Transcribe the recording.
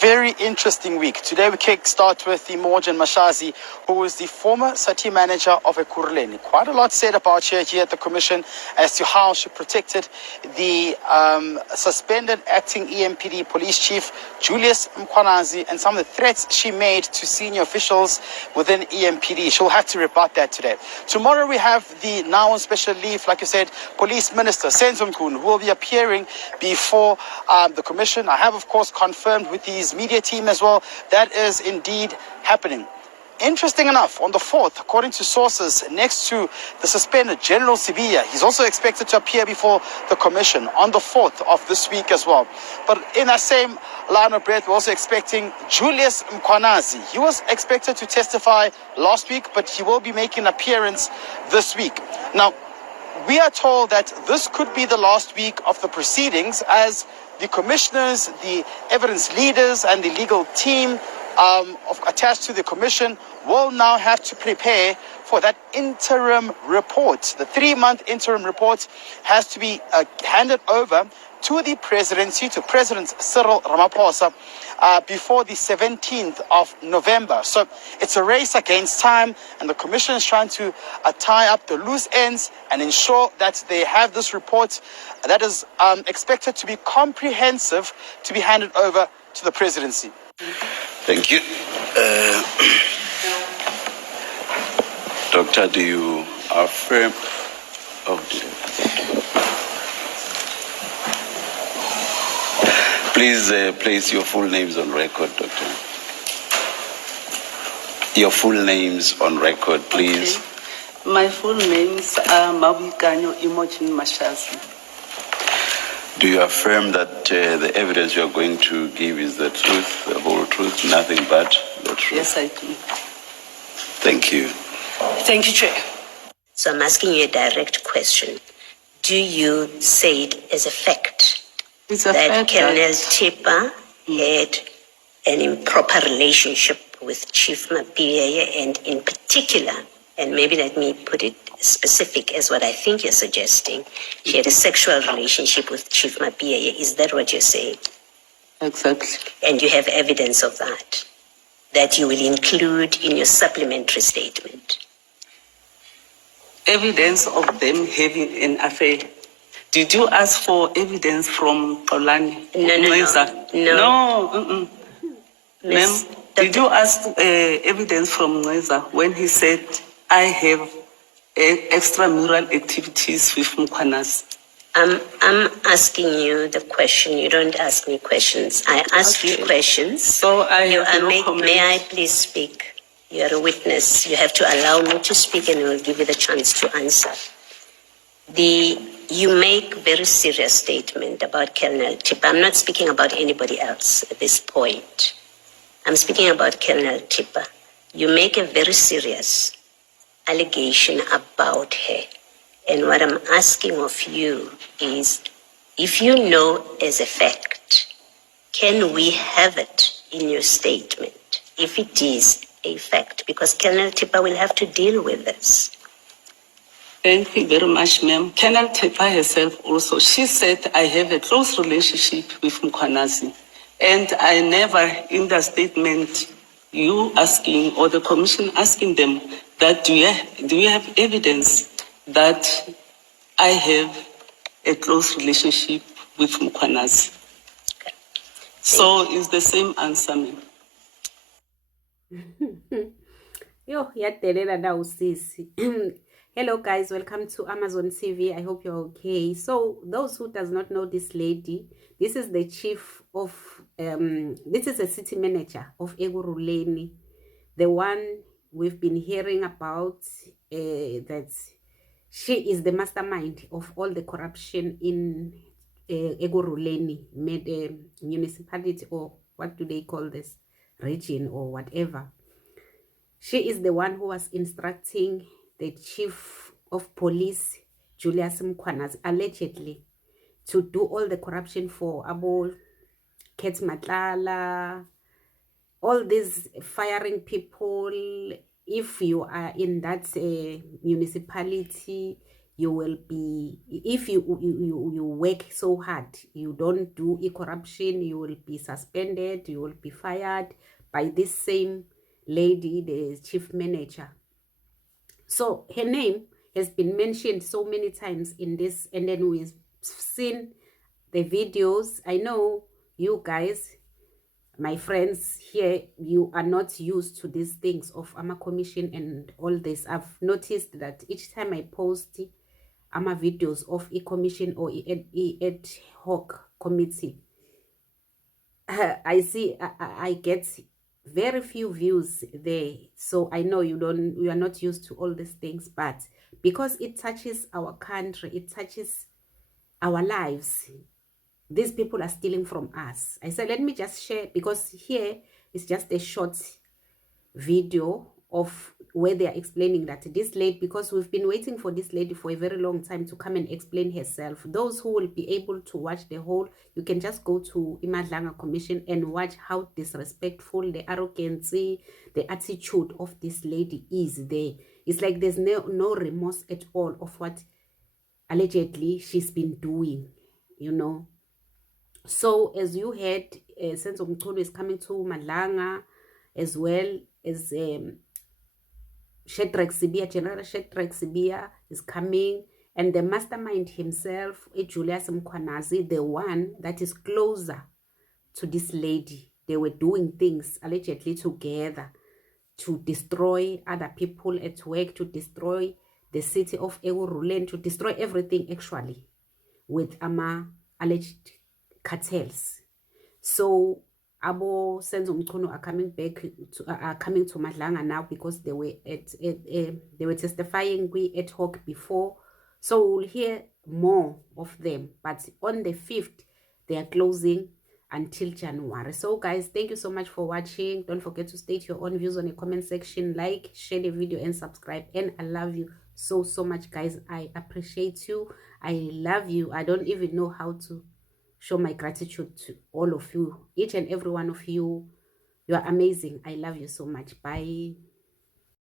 Very interesting week. Today we start with the Morgan Mashazi, who is the former city manager of Ekurhuleni. Quite a lot said about her here at the commission as to how she protected the suspended acting EMPD police chief Julius Mkhwanazi and some of the threats she made to senior officials within EMPD. She'll have to rebut that today. Tomorrow we have the now on special leave, like you said, Police Minister Senzo Mchunu, who will be appearing before the commission. I have, of course, confirmed with these media team as well, that is indeed happening. Interesting enough, on the 4th, according to sources, next to the suspended General Sibiya, he's also expected to appear before the commission on the 4th of this week as well. But in that same line of breath, we're also expecting Julius Mkhwanazi. He was expected to testify last week, but he will be making an appearance this week. Now, we are told that this could be the last week of the proceedings as the commissioners, the evidence leaders, and the legal team attached to the commission will now have to prepare for that interim report. The 3-month interim report has to be handed over to the presidency, to President Cyril Ramaphosa, before the 17th of November. So it's a race against time, and the commission is trying to tie up the loose ends and ensure that they have this report that is expected to be comprehensive to be handed over to the presidency. Thank you. Doctor, do you affirm? Please place your full names on record, Doctor. Your full names on record, please. Okay. My full names are Mabuikanyo Imogen Mashazi. Do you affirm that the evidence you are going to give is the truth, the whole truth, nothing but the truth? Yes, I do. Thank you. Thank you, Chair. So I'm asking you a direct question. Do you say it as a fact that Colonel Tipper had an improper relationship with Chief Mapiyeye, and in particular, and maybe let me put it specific as what I think you're suggesting, she had a sexual relationship with Chief Mapiyeye? Is that what you're saying? Exactly. And you have evidence of that you will include in your supplementary statement? Evidence of them having an affair. Did you ask for evidence from Xolani? No. Ma'am, did you ask evidence from Ngweza when he said, I have extramural activities with Mkhwanazi? I'm asking you the question. You don't ask me questions. I ask you questions. So may I please speak? You are a witness. You have to allow me to speak, and we'll give you the chance to answer. You make very serious statement about Colonel Tipper. I'm not speaking about anybody else at this point. I'm speaking about Colonel Tipper. You make a very serious allegation about her. And what I'm asking of you is, if you know as a fact, can we have it in your statement if it is a fact? Because Colonel Tipper will have to deal with this. Thank you very much, ma'am. Colonel Tipper herself also, she said, I have a close relationship with Mkhwanazi. And I never, in the statement, you asking, or the commission asking them, that do you have evidence that I have a close relationship with Mkhwanazi? Okay. So it's the same answer, ma'am. Yo, yadelela na usisi. Hello guys, welcome to Amazon TV. I hope you're okay. So those who does not know this lady, this is the chief of this is a city manager of Ekurhuleni, the one we've been hearing about, that she is the mastermind of all the corruption in Ekurhuleni municipality, or what do they call this, region or whatever. She is the one who was instructing the chief of police, Julius Mkhwanazi, allegedly, to do all the corruption for Abo Kets Matlala, all these firing people. If you are in that municipality, you will be, if you work so hard, you don't do corruption, you will be suspended, you will be fired by this same lady, the chief manager. So her name has been mentioned so many times in this, and then we've seen the videos. I know you guys, my friends here, you are not used to these things of AMA Commission and all this. I've noticed that each time I post AMA videos of e-commission or ad hoc committee, I see I get very few views there. So I know you are not used to all these things, but because it touches our country, it touches our lives, these people are stealing from us. I said, let me just share, because here is just a short video of where they are explaining that this lady, because we've been waiting for this lady for a very long time to come and explain herself. Those who will be able to watch the whole, you can just go to iMadlanga Commission and watch how disrespectful, the arrogance, the attitude of this lady is there. It's like there's no remorse at all of what allegedly she's been doing, you know. So as you heard, Senzo Mchunu is coming to Madlanga, as well as Shadrack Sibia, General Shadrack Sibia is coming, and the mastermind himself, Julius Mkhwanazi, the one that is closer to this lady. They were doing things allegedly together to destroy other people at work, to destroy the city of Ekurhuleni, to destroy everything actually with alleged cartels. So Abo Senzo Mchunu are coming back to coming to Madlanga now, because they were they were testifying ad hoc before. So we'll hear more of them. But on the 5th, they are closing until January. So guys, thank you so much for watching. Don't forget to state your own views on the comment section, like, share the video, and subscribe. And I love you so much, guys. I appreciate you. I love you. I don't even know how to show my gratitude to all of you, each and every one of you. You are amazing. I love you so much. Bye.